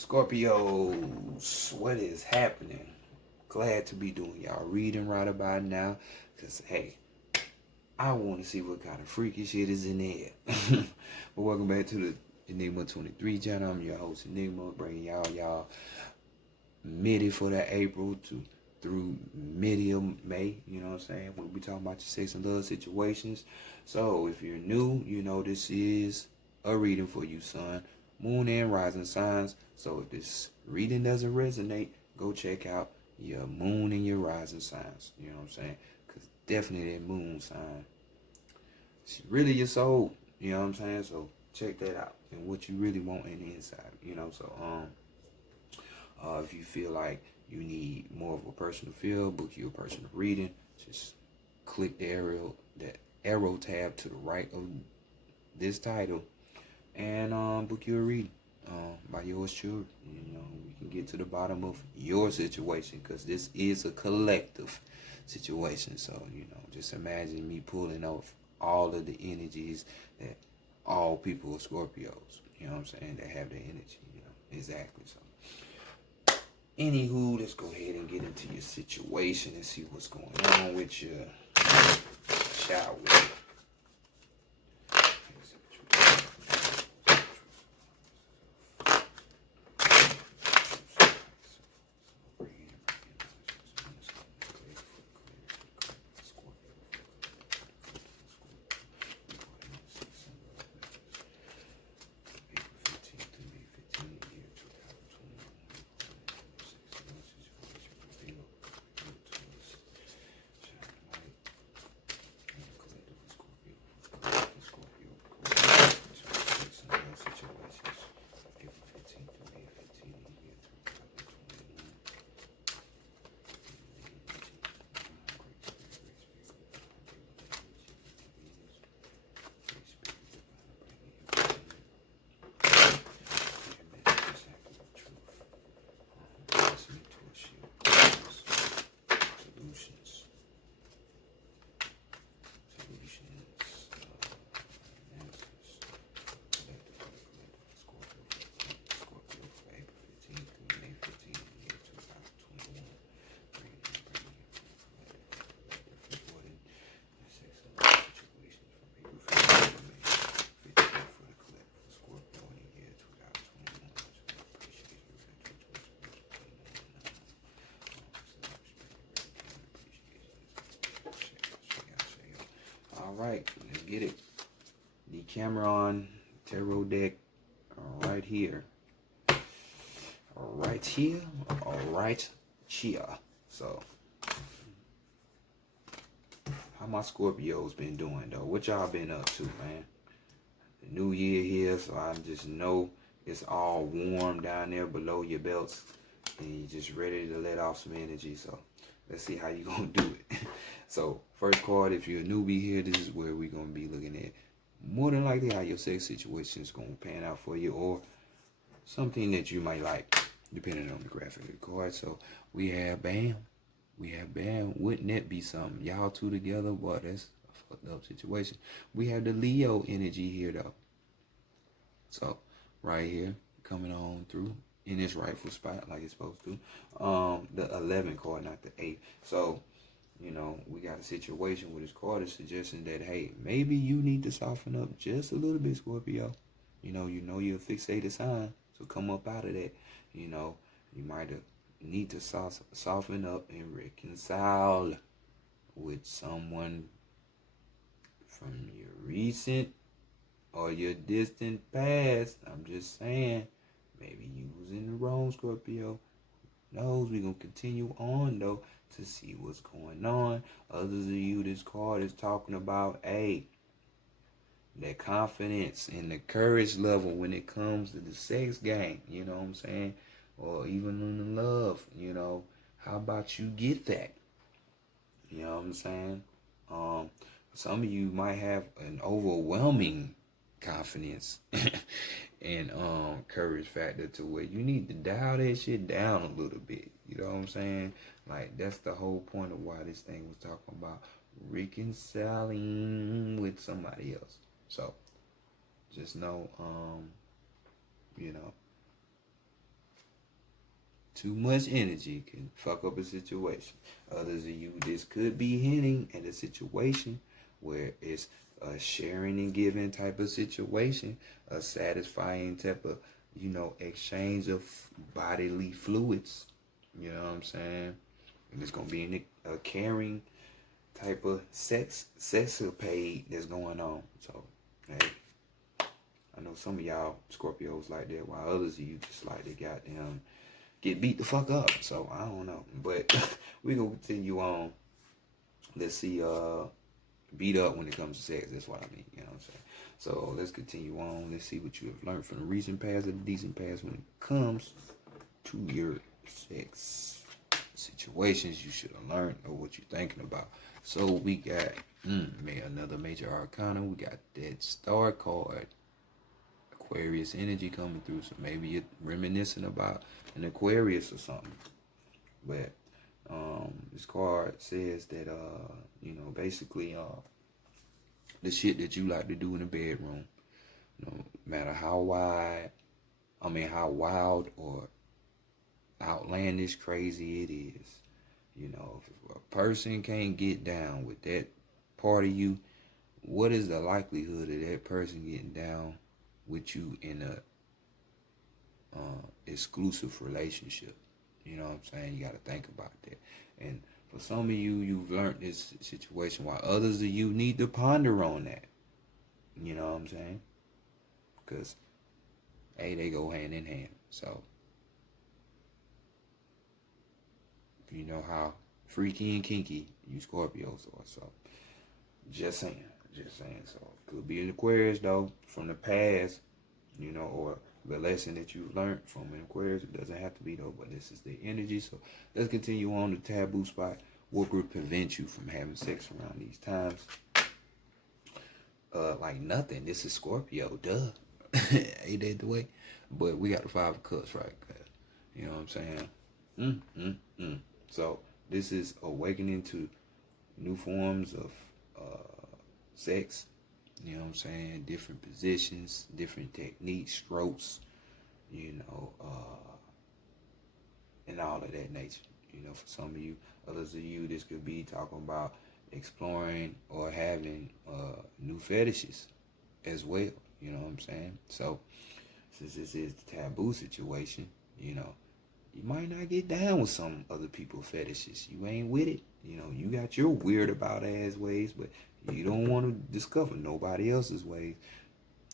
Scorpios, what is happening? Glad to be doing y'all reading right about now. Because, hey, I want to see what kind of freaky shit is in there. But welcome back to the Enigma 23 channel. I'm your host, Enigma, bringing y'all midi for that April through midi of May. You know what I'm saying? We'll be talking about your sex and love situations. So if you're new, you know this is a reading for you, son. Moon and rising signs. So if this reading doesn't resonate, go check out your moon and your rising signs. You know what I'm saying? Because definitely that moon sign, it's really your soul. You know what I'm saying? So check that out and what you really want in the inside. You know, so if you feel like you need more of a personal feel, book you a personal reading, just click the arrow tab to the right of this title and book you a reading by yours truly. You know, we can get to the bottom of your situation because this is a collective situation. So, you know, just imagine me pulling off all of the energies that all people are Scorpios, you know what I'm saying, that have the energy, you know, exactly. So, anywho, let's go ahead and get into your situation and see what's going on with your child. Alright, let's get it. The Cameron Tarot deck right here. Right here. Alright here. So, how my Scorpios been doing though? What y'all been up to, man? The new year here, so I just know it's all warm down there below your belts. And you're just ready to let off some energy. So, let's see how you gonna do it. So, first card, if you're a newbie here, this is where we're going to be looking at more than likely how your sex situation is going to pan out for you or something that you might like, depending on the graphic of the card. So, we have Bam. We have Bam. Wouldn't that be something? Y'all two together? Boy, that's a fucked up situation. We have the Leo energy here, though. So, right here, coming on through in its rightful spot like it's supposed to. The 11 card, not the 8. So, you know, we got a situation where this card is suggesting that, hey, maybe you need to soften up just a little bit, Scorpio. You know you're a fixated sign, so come up out of that. You know, you might need to soften up and reconcile with someone from your recent or your distant past. I'm just saying, maybe you was in the wrong, Scorpio. Who knows? We're going to continue on, though, to see what's going on. Others of you, this card is talking about, hey, that confidence and the courage level when it comes to the sex game, you know what I'm saying? Or even in the love, you know. How about you get that? You know what I'm saying? Some of you might have an overwhelming confidence and courage factor to where you need to dial that shit down a little bit. You know what I'm saying? Like, that's the whole point of why this thing was talking about reconciling with somebody else. So just know, you know, too much energy can fuck up a situation. Others of you, this could be hinting at a situation where it's a sharing and giving type of situation, a satisfying type of, exchange of bodily fluids. You know what I'm saying? And it's gonna be in a caring type of sexapade that's going on. So, hey, I know some of y'all Scorpios like that, while others of you just like they got them get beat the fuck up. So I don't know, but we gonna continue on. Let's see, beat up when it comes to sex. That's what I mean. You know what I'm saying? So let's continue on. Let's see what you have learned from the recent past or the decent past when it comes to your sex situations. You should have learned or what you're thinking about. So we got another major arcana. We got that star card. Aquarius energy coming through. So maybe you're reminiscing about an Aquarius or something. But this card says that basically the shit that you like to do in the bedroom, no matter how wild or outlandish, crazy it is. If a person can't get down with that part of you, what is the likelihood of that person getting down with you in a exclusive relationship? You know what I'm saying? You got to think about that. And for some of you, you've learned this situation, while others of you need to ponder on that. You know what I'm saying? Because, hey, they go hand in hand. So, you know how freaky and kinky you Scorpios are. So, just saying. So, could be an Aquarius, though, from the past, or the lesson that you've learned from an Aquarius. It doesn't have to be, though, but this is the energy. So, let's continue on the taboo spot. What would prevent you from having sex around these times? Like nothing. This is Scorpio, duh. Ain't that the way? But we got the 5 of Cups, right? You know what I'm saying? So, this is awakening to new forms of sex. You know what I'm saying? Different positions, different techniques, strokes, and all of that nature. For some of you, others of you, this could be talking about exploring or having new fetishes as well. You know what I'm saying? So, since this is the taboo situation, you might not get down with some other people's fetishes. You ain't with it. You got your weird about ass ways, but you don't want to discover nobody else's ways.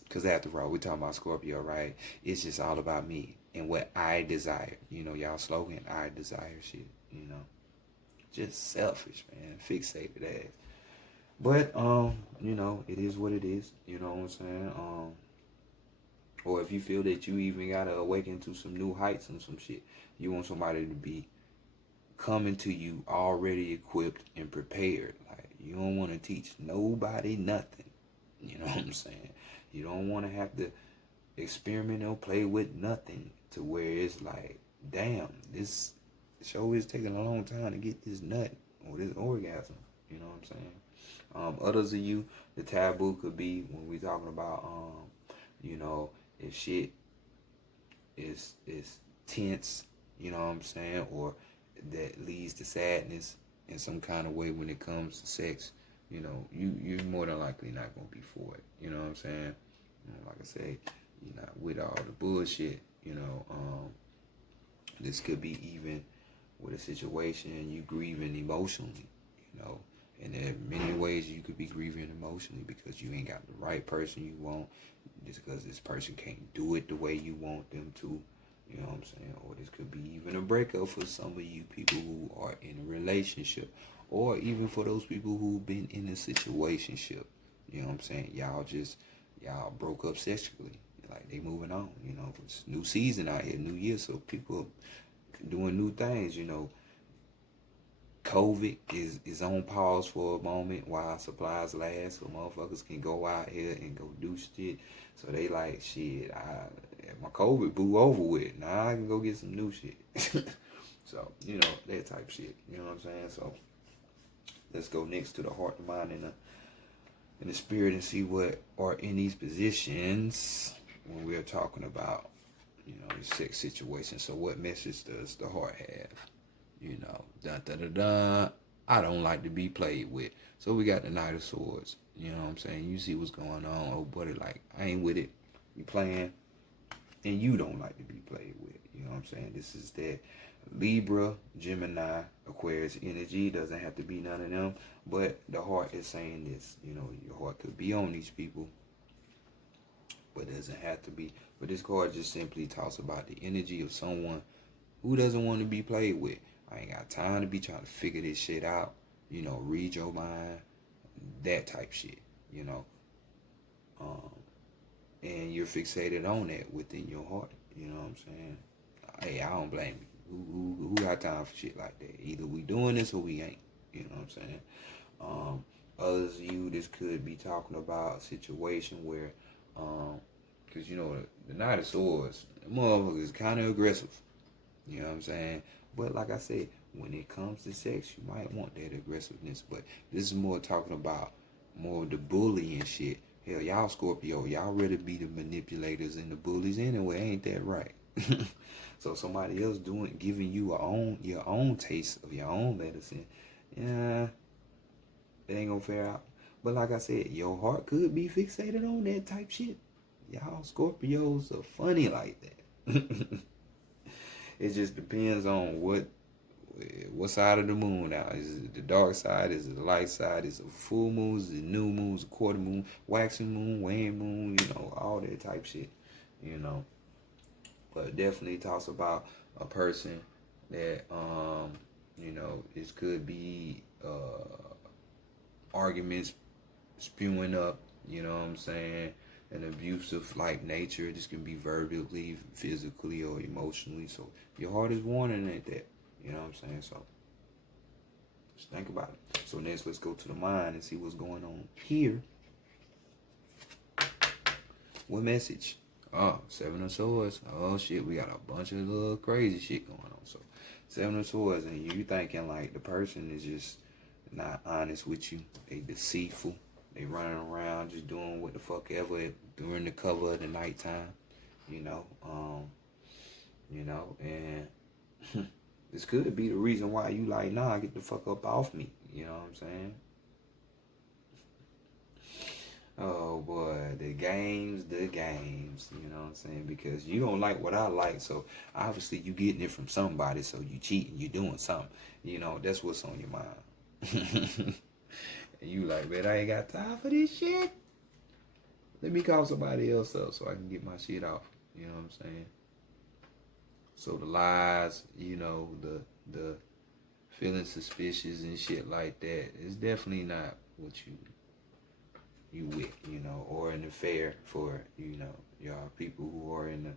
Because after all, we're talking about Scorpio, right? It's just all about me and what I desire. Y'all slogan, I desire shit. Just selfish, man. Fixated ass. But, it is what it is. You know what I'm saying? Or if you feel that you even got to awaken to some new heights and some shit, you want somebody to be coming to you already equipped and prepared. Like, you don't want to teach nobody nothing. You know what I'm saying? You don't want to have to experiment or play with nothing to where it's like, damn, this show is taking a long time to get this nut or this orgasm. You know what I'm saying? Others of you, the taboo could be when we talking about, if shit is tense, you know what I'm saying, or that leads to sadness in some kind of way when it comes to sex, you're more than likely not gonna be for it. You know what I'm saying? Like I say, you're not with all the bullshit. This could be even with a situation you grieving emotionally. And there are many ways you could be grieving emotionally because you ain't got the right person you want, just because this person can't do it the way you want them to. You know what I'm saying? Or this could be even a breakup for some of you people who are in a relationship, or even for those people who've been in a situationship. You know what I'm saying? Y'all broke up sexually. Like, they moving on. It's new season out here, new year, so people doing new things. COVID is on pause for a moment while supplies last, so motherfuckers can go out here and go do shit. So they like, shit, my COVID boo over with. Now I can go get some new shit. So, that type shit. You know what I'm saying? So let's go next to the heart, the mind, and the spirit and see what are in these positions when we're talking about You know, the sex situation. So what message does the heart have? You know, dun dun dun dun. I don't like to be played with. So we got the Knight of Swords. You know what I'm saying? You see what's going on. Oh, buddy, like, I ain't with it. You playing, and you don't like to be played with. You know what I'm saying? This is that Libra, Gemini, Aquarius energy. Doesn't have to be none of them. But the heart is saying this. You know, your heart could be on these people, but doesn't have to be. But this card just simply talks about the energy of someone who doesn't want to be played with. I ain't got time to be trying to figure this shit out. You know, read your mind, that type shit. You know, and you're fixated on that within your heart. You know what I'm saying? Hey, I don't blame you. Who got time for shit like that? Either we doing this or we ain't. You know what I'm saying? Others of you, this could be talking about a situation where, because you know the Knight of Swords, the motherfucker is kind of aggressive. You know what I'm saying? But like I said, when it comes to sex, you might want that aggressiveness. But this is more talking about more of the bullying shit. Hell, y'all Scorpio, y'all ready to be the manipulators and the bullies anyway, ain't that right? So somebody else giving you your own taste of your own medicine, yeah, it ain't gonna fare out. But like I said, your heart could be fixated on that type shit. Y'all Scorpios are funny like that. It just depends on what side of the moon now. Is it the dark side? Is it the light side? Is it full moon? Is it new moon? Is it quarter moon? Waxing moon? Waning moon? You know, all that type shit. You know. But it definitely talks about a person that, you know, it could be arguments spewing up, you know what I'm saying, an abusive like nature. This can be verbally, physically, or emotionally. So your heart is warning at that, you know what I'm saying? So just think about it. So next, let's go to the mind and see what's going on here. What message? Oh, Seven of Swords. Oh shit, we got a bunch of little crazy shit going on. So Seven of Swords, and you thinking like the person is just not honest with you. They deceitful. They running around just doing what the fuck ever during the cover of the nighttime. You know, and this could be the reason why you like, nah, get the fuck up off me. You know what I'm saying? Oh boy, the games, you know what I'm saying? Because you don't like what I like, so obviously you getting it from somebody, so you cheating, you doing something. You know, that's what's on your mind. And you like, man, I ain't got time for this shit. Let me call somebody else up so I can get my shit off. You know what I'm saying? So the lies, you know, the feeling suspicious and shit like that, it's definitely not what you with, you know, or an affair for, you know, y'all people who are in a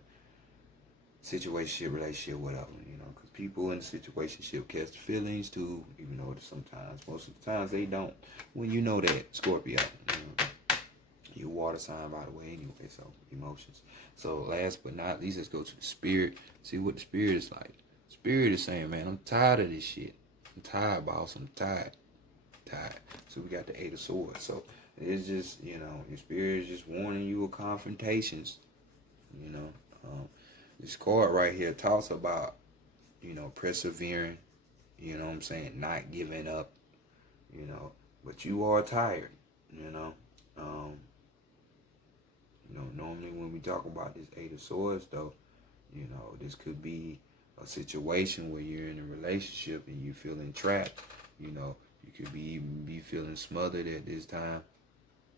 situationship, relationship, whatever, you know, because people in a situationship catch feelings too, even though sometimes, most of the times they don't. When you know that, Scorpio, you water sign by the way anyway, so emotions. So last but not least, let's go to the spirit, see what the spirit is like. Spirit is saying, man, I'm tired of this shit. I'm tired, boss, I'm tired. So we got the Eight of Swords. So it's just, you know, your spirit is just warning you of confrontations. You know, this card right here talks about, you know, persevering. You know what I'm saying? Not giving up. You know, but you are tired. You know, normally when we talk about this Eight of Swords, though, you know, this could be a situation where you're in a relationship and you're feeling trapped. You know, you could even be feeling smothered at this time.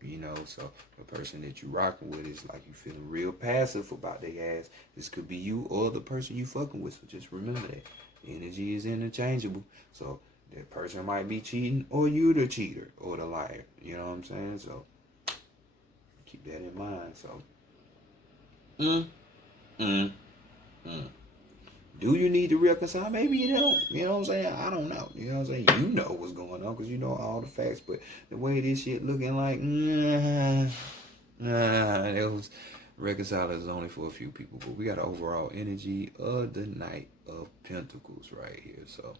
You know, so the person that you rocking with is like you feeling real passive about their ass. This could be you or the person you fucking with. So just remember that energy is interchangeable. So that person might be cheating, or you the cheater or the liar. You know what I'm saying? So keep that in mind. So, do you need to reconcile? Maybe you don't. You know what I'm saying? I don't know. You know what I'm saying? You know what's going on because you know all the facts. But the way this shit looking like, it was reconcile is only for a few people. But we got an overall energy of the Knight of Pentacles right here. So,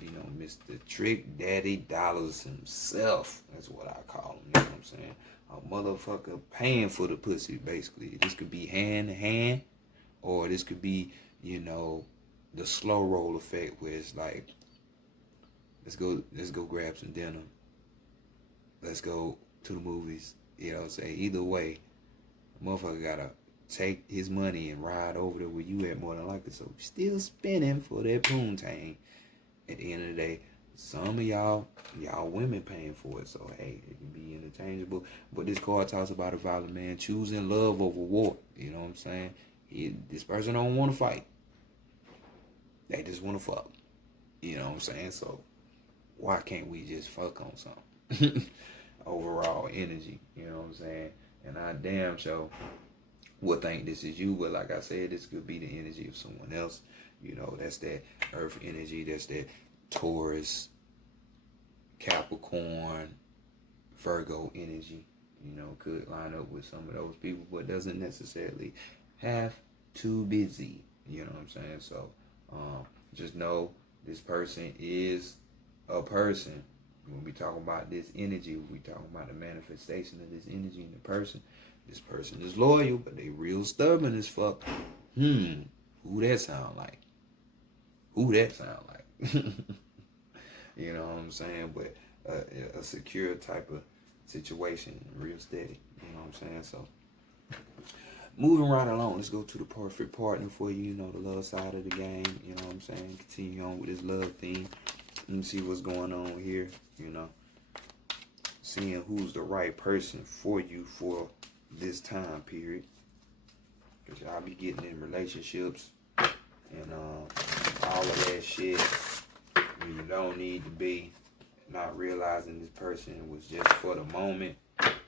you know, Mr. Trick Daddy Dollars himself. That's what I call him. You know what I'm saying? A motherfucker paying for the pussy, basically. This could be hand to hand, Or this could be, you know, the slow roll effect where it's like, let's go grab some dinner. Let's go to the movies. You know what I'm saying? Either way, motherfucker gotta take his money and ride over there where you at more than likely. So still spending for that poontang. At the end of the day, some of y'all women paying for it. So hey, it can be interchangeable. But this card talks about a violent man choosing love over war. You know what I'm saying? This person don't want to fight. They just want to fuck. You know what I'm saying? So why can't we just fuck on something? Overall energy. You know what I'm saying? And I damn sure will think this is you, but like I said, this could be the energy of someone else. You know, that's that earth energy, that's that Taurus, Capricorn, Virgo energy. You know, could line up with some of those people, but doesn't necessarily have to busy. You know what I'm saying? So just know this person is a person. When we talk about this energy, we talking about the manifestation of this energy in the person. This person is loyal, but they real stubborn as fuck. Who that sound like? Who that sound like? You know what I'm saying? But a secure type of situation, real steady. You know what I'm saying? So moving right along, let's go to the perfect partner for you. You know, the love side of the game. You know what I'm saying? Continue on with this love theme. Let me see what's going on here. You know, seeing who's the right person for you for this time period. Because y'all be getting in relationships and all of that shit where you don't need to be, not realizing this person was just for the moment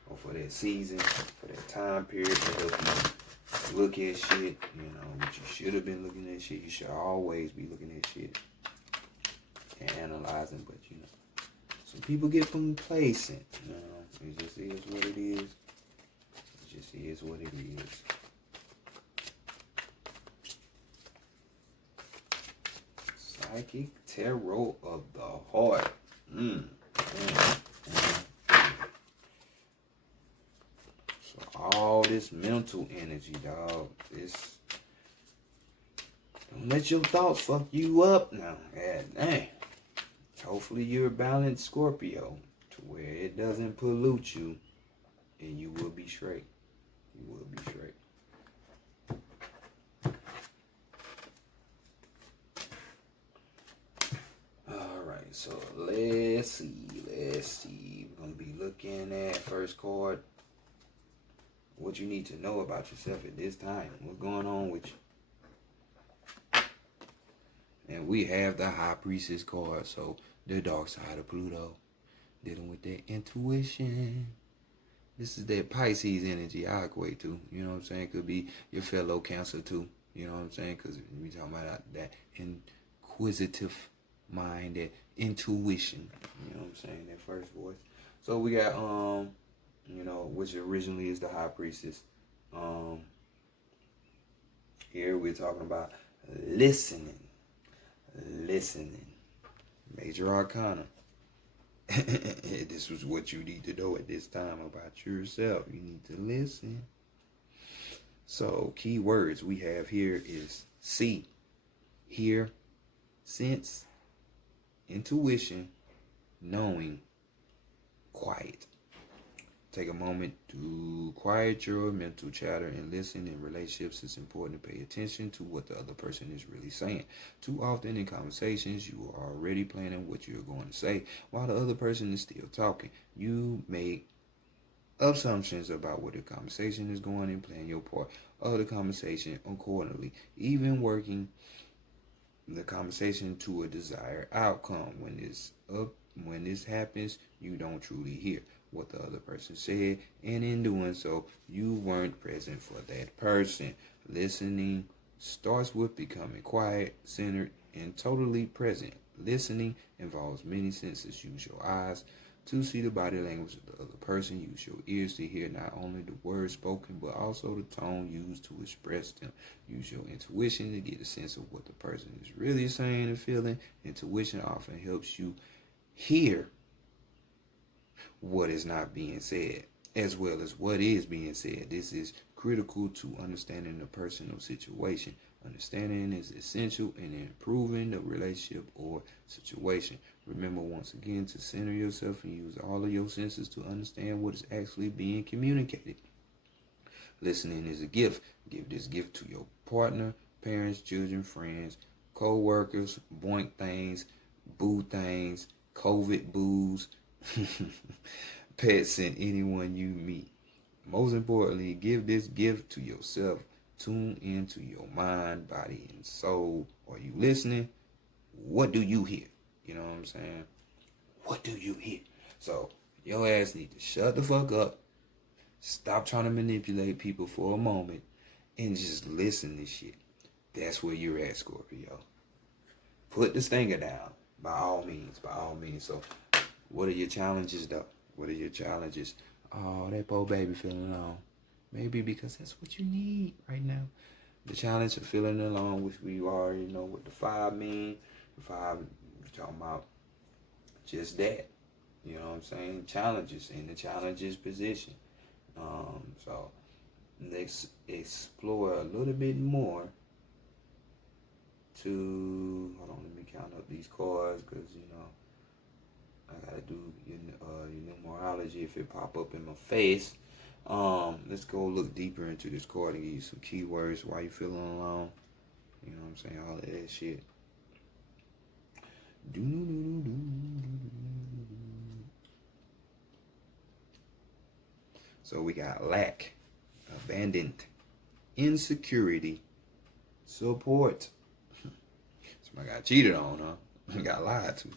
or for that season, for that time period to help you look at shit. You know, but you should have been looking at shit. You should always be looking at shit and analyzing, but you know, some people get complacent. You know, it just is what it is. It just is what it is. Psychic Tarot of the Heart. So all this mental energy, dog. This, don't let your thoughts fuck you up now. Yeah, dang. Hopefully you're a balanced Scorpio to where it doesn't pollute you, and you will be straight. You will be straight. Alright, so let's see. We're going to be looking at first card. What you need to know about yourself at this time. What's going on with you? And we have the High Priestess card, so the dark side of Pluto. Dealing with that intuition. This is that Pisces energy I equate to. You know what I'm saying? Could be your fellow Cancer too. You know what I'm saying? Because we talking about that inquisitive mind, that intuition. You know what I'm saying? That first voice. So we got, you know, which originally is the High Priestess. Here we're talking about listening. Major Arcana. This was what you need to know at this time about yourself. You need to listen. So key words we have here is see, hear, sense, intuition, knowing, quiet. Take a moment to quiet your mental chatter and listen. In relationships, it's important to pay attention to what the other person is really saying. Too often in conversations, you are already planning what you're going to say while the other person is still talking. You make assumptions about where the conversation is going and plan your part of the conversation accordingly, even working the conversation to a desired outcome. When this happens, you don't truly hear what the other person said, and in doing so, you weren't present for that person. Listening starts with becoming quiet, centered, and totally present. Listening involves many senses. Use your eyes to see the body language of the other person. Use your ears to hear not only the words spoken, but also the tone used to express them. Use your intuition to get a sense of what the person is really saying and feeling. Intuition often helps you hear what is not being said, as well as what is being said. This is critical to understanding the personal situation. Understanding is essential in improving the relationship or situation. Remember once again to center yourself and use all of your senses to understand what is actually being communicated. Listening is a gift. Give this gift to your partner, parents, children, friends, co-workers, boink things, boo things, COVID boos, pets, and anyone you meet. Most importantly, give this gift to yourself. Tune into your mind, body, and soul. Are you listening? What do you hear? You know what I'm saying? What do you hear? So, your ass need to shut the fuck up. Stop trying to manipulate people for a moment and just listen to shit. That's where you're at, Scorpio. Put the stinger down. By all means. By all means. So, what are your challenges, though? What are your challenges? Oh, that poor baby feeling alone. Maybe because that's what you need right now. The challenge of feeling alone, which we already know what the 5 mean. The 5, we're talking about just that. You know what I'm saying? Challenges in the challenges position. So let's explore a little bit more to, hold on, let me count up these cards, because, you know, I gotta do your numerology if it pop up in my face. Let's go look deeper into this card and give you some keywords. Why you feeling alone? You know what I'm saying? All of that shit. So we got lack, abandoned, insecurity, support. Somebody got cheated on, huh? Got lied to.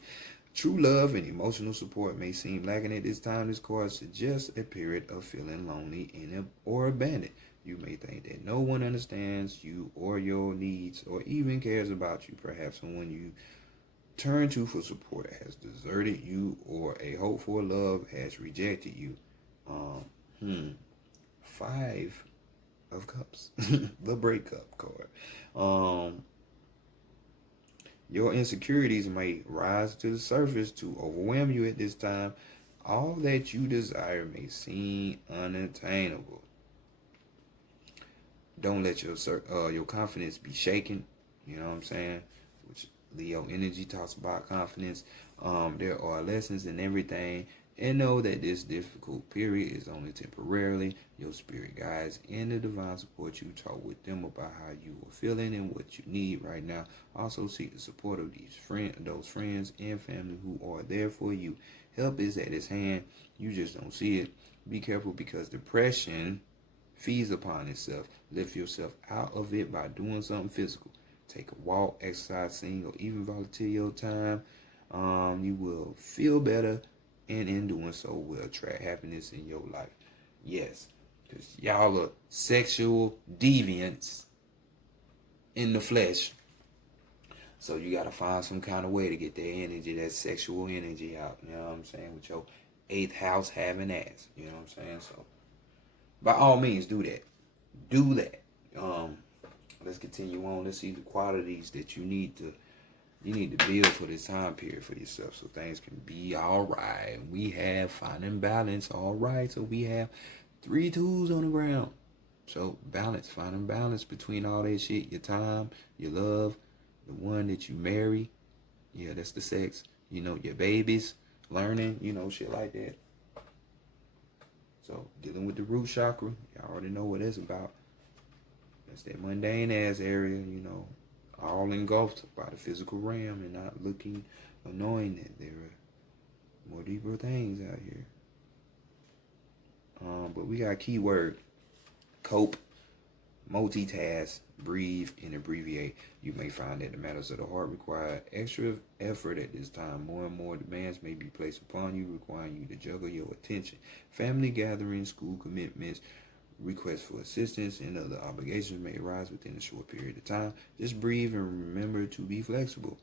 True love and emotional support may seem lacking at this time. This card suggests a period of feeling lonely or abandoned. You may think that no one understands you or your needs or even cares about you. Perhaps someone you turn to for support has deserted you or a hope for love has rejected you. 5 of Cups. The breakup card. Your insecurities may rise to the surface to overwhelm you at this time. All that you desire may seem unattainable. Don't let your confidence be shaken. You know what I'm saying? Which Leo energy talks about confidence. There are lessons in everything. And know that this difficult period is only temporarily. Your spirit guides and the divine support you. Talk with them about how you are feeling and what you need right now. Also seek the support of those friends and family who are there for you. Help is at his hand. You just don't see it. Be careful because depression feeds upon itself. Lift yourself out of it by doing something physical. Take a walk, exercise, sing, or even volunteer your time. You will feel better. And in doing so will attract happiness in your life. Yes, because y'all are sexual deviants in the flesh. So you got to find some kind of way to get that energy, that sexual energy out. You know what I'm saying? With your 8th house having ass. You know what I'm saying? So by all means, do that. Do that. Let's continue on. Let's see the qualities that you need to build for this time period for yourself so things can be all right. We have finding balance, all right. So we have 3 tools on the ground. So balance, finding balance between all that shit, your time, your love, the one that you marry. Yeah, that's the sex. You know, your babies, learning, you know, shit like that. So dealing with the root chakra, y'all already know what it's about. That's that mundane ass area, you know, all engulfed by the physical realm and not looking or knowing that there are more deeper things out here. But we got keyword: cope, multitask, breathe, and abbreviate. You may find that the matters of the heart require extra effort at this time. More and more demands may be placed upon you, requiring you to juggle your attention. Family gatherings, school commitments, requests for assistance, and other obligations may arise within a short period of time. Just breathe and remember to be flexible.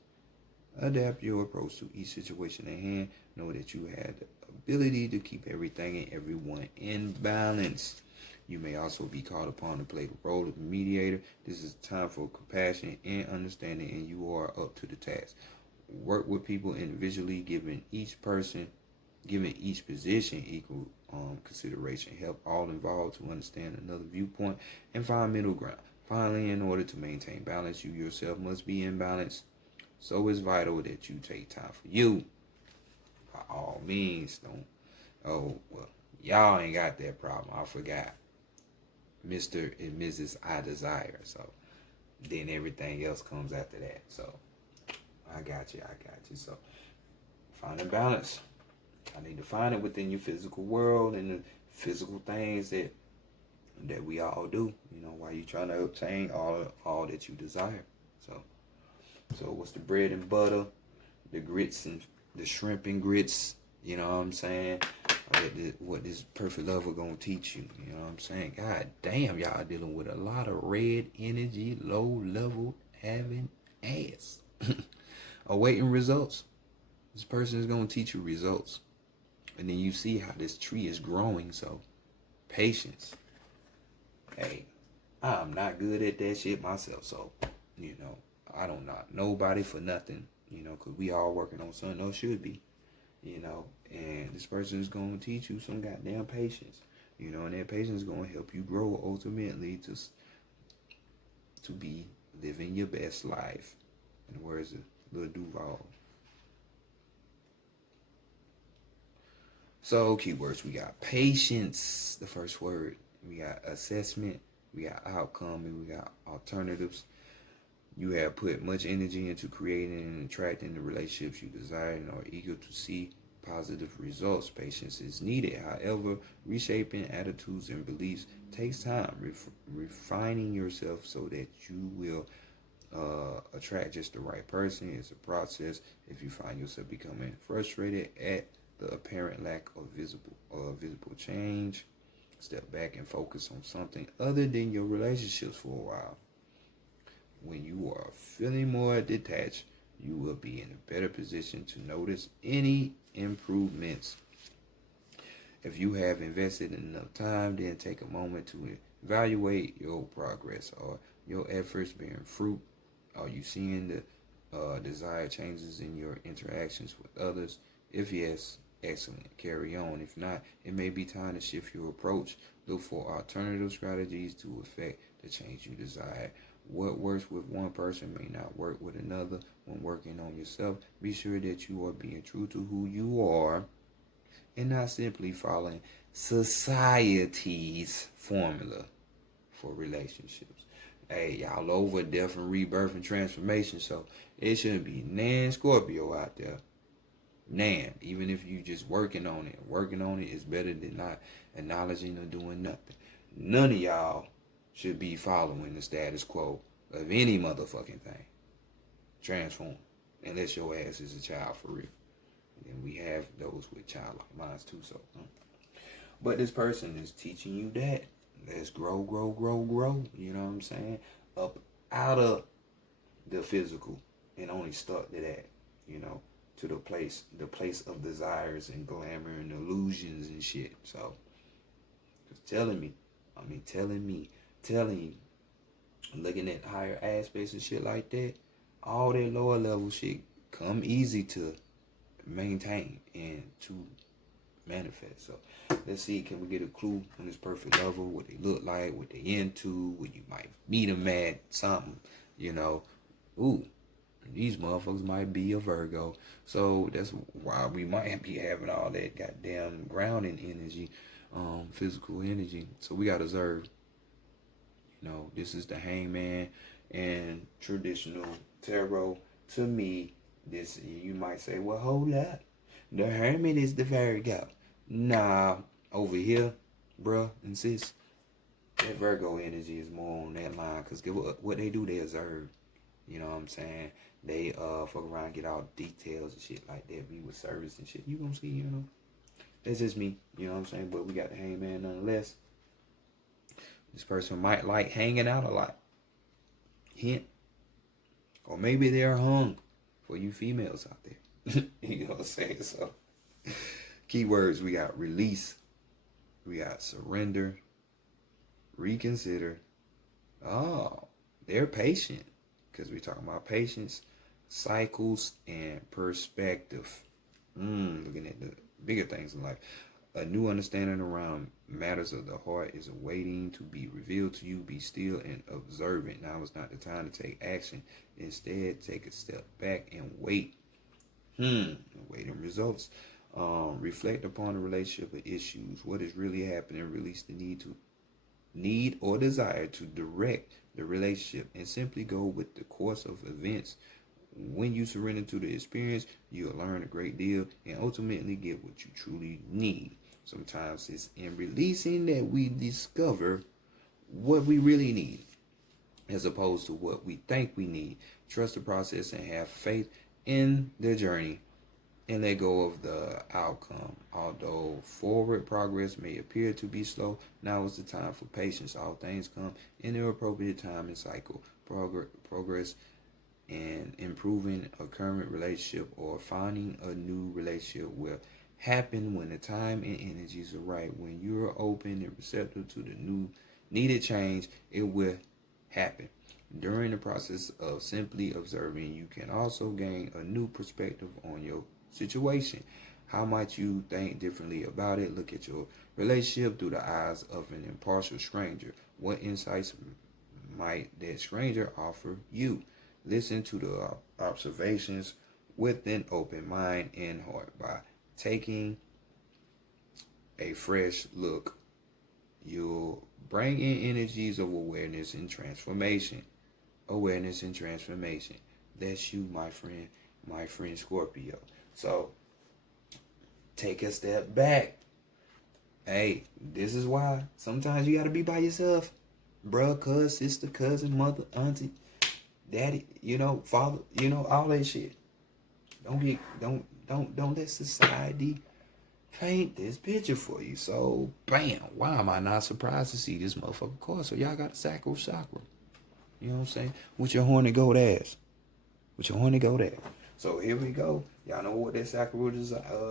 Adapt your approach to each situation at hand. Know that you have the ability to keep everything and everyone in balance. You may also be called upon to play the role of the mediator. This is time for compassion and understanding, and you are up to the task. Work with people individually, giving each person Giving each position equal consideration help all involved to understand another viewpoint and find middle ground. Finally, in order to maintain balance, you yourself must be in balance. So it's vital that you take time for you. By all means, don't. Oh, well, y'all ain't got that problem. I forgot. Mr. and Mrs. I desire. So then everything else comes after that. So I got you. So find a balance. I need to find it within your physical world and the physical things that we all do. You know, while you trying to obtain all that you desire. So what's the bread and butter, the grits and the shrimp and grits? You know what I'm saying? What this perfect lover gonna teach you? You know what I'm saying? God damn, y'all dealing with a lot of red energy, low level having ass, awaiting results. This person is gonna teach you results, and then you see how this tree is growing. So patience. Hey, I'm not good at that shit myself. So you know, I don't knock nobody for nothing. You know, cause we all working on something else should be. You know, and this person is going to teach you some goddamn patience, you know, and that patience is going to help you grow ultimately to be living your best life. In the words of Lil Duval. So keywords, we got patience, the first word. We got assessment, we got outcome, and we got alternatives. You have put much energy into creating and attracting the relationships you desire and are eager to see positive results. Patience is needed. However, reshaping attitudes and beliefs takes time. Refining yourself so that you will attract just the right person is a process. If you find yourself becoming frustrated at the apparent lack of visible change, step back and focus on something other than your relationships for a while. When you are feeling more detached, you will be in a better position to notice any improvements. If you have invested enough time, then take a moment to evaluate your progress. Are your efforts bearing fruit? Are you seeing the desired changes in your interactions with others? If yes, excellent. Carry on. If not, it may be time to shift your approach. Look for alternative strategies to effect the change you desire. What works with one person may not work with another. When working on yourself, be sure that you are being true to who you are and not simply following society's formula for relationships. Hey, y'all over death and rebirth and transformation, so it shouldn't be nan Scorpio out there. Nan, even if you just working on it. Working on it is better than not acknowledging or doing nothing. None of y'all should be following the status quo of any motherfucking thing. Transform. Unless your ass is a child for real. And then we have those with childlike minds too. So, but this person is teaching you that. Let's grow. You know what I'm saying? Up out of the physical and only stuck to that. You know, to the place of desires and glamour and illusions and shit. So, just telling you, looking at higher aspects and shit like that, all that lower level shit come easy to maintain and to manifest. So let's see, can we get a clue on this perfect level, what they look like, what they into, what you might meet them at, something, you know. Ooh, these motherfuckers might be a Virgo. So that's why we might be having all that goddamn grounding energy, physical energy. So we gotta observe. You know, this is the Hangman and traditional tarot. To me, this, you might say, well, hold up. The Hermit is the Virgo. Nah, over here, bruh and sis, that Virgo energy is more on that line. Because what they do, they observe. You know what I'm saying? They fuck around, get all details and shit like that. Be with service and shit. You gonna see, you know. That's just me. You know what I'm saying? But we got the Hangman nonetheless. This person might like hanging out a lot. Hint. Or maybe they're hung for you females out there. You know what I'm saying? So, keywords, we got release. We got surrender. Reconsider. Oh, they're patient. Because we're talking about patience, cycles, and perspective. Looking at bigger things in life. A new understanding around matters of the heart is awaiting to be revealed to you. Be still and observant. Now is not the time to take action. Instead, take a step back and wait. Waiting results. Reflect upon the relationship of issues. What is really happening? Release the need or desire to direct the relationship, and simply go with the course of events. When you surrender to the experience, you'll learn a great deal and ultimately get what you truly need. Sometimes it's in releasing that we discover what we really need, as opposed to what we think we need. Trust the process and have faith in the journey, and let go of the outcome. Although forward progress may appear to be slow, now is the time for patience. All things come in their appropriate time and cycle. Progress and improving a current relationship or finding a new relationship will happen when the time and energies are right. When you're open and receptive to the new needed change, it will happen. During the process of simply observing, you can also gain a new perspective on your situation. How might you think differently about it? Look at your relationship through the eyes of an impartial stranger. What insights might that stranger offer you? Listen to the observations with an open mind and heart. By taking a fresh look, you'll bring in energies of awareness and transformation. Awareness and transformation. That's you, my friend Scorpio. So take a step back. Hey, this is why sometimes you gotta be by yourself. Bruh, cuz, sister, cousin, mother, auntie, daddy, father, all that shit. Don't let society paint this picture for you. So bam, why am I not surprised to see this motherfucker card? So y'all got a sacral chakra. You know what I'm saying? With your horny gold ass. With your horny gold ass. So here we go. Y'all know what that sacral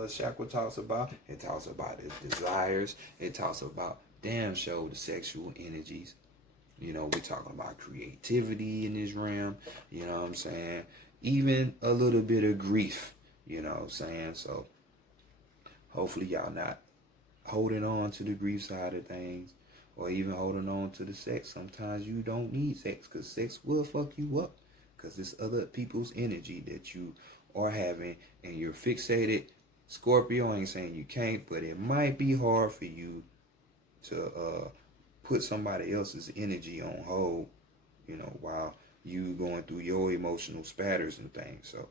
chakra talks about? It talks about the desires. It talks about damn show the sexual energies. We're talking about creativity in this realm. You know what I'm saying? Even a little bit of grief. You know what I'm saying? So hopefully y'all not holding on to the grief side of things, or even holding on to the sex. Sometimes you don't need sex, because sex will fuck you up, because it's other people's energy that you are having, and you're fixated. Scorpio, I ain't saying you can't, but it might be hard for you to put somebody else's energy on hold, while you going through your emotional spatters and things. So,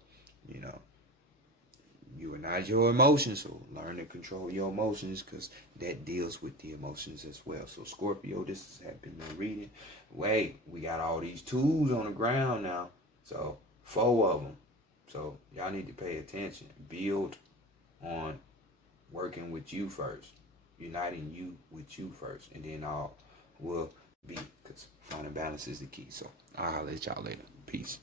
you are not your emotions, so learn to control your emotions, because that deals with the emotions as well. So Scorpio, this has been my reading. Wait, we got all these tools on the ground now, so 4 of them. So y'all need to pay attention. Build on working with you first, uniting you with you first, and then all will be, because finding balance is the key. So I'll holler at y'all later. Peace.